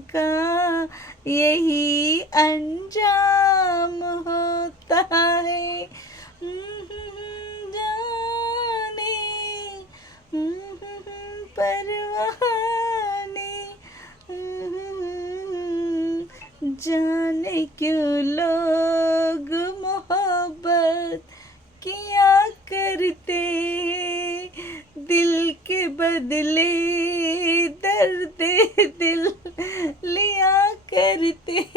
का यही अंजाम होता है। जाने परवाने, जाने क्यों लोग मोहब्बत किया करते, दिल के बदले दर्द दिल लिया करते।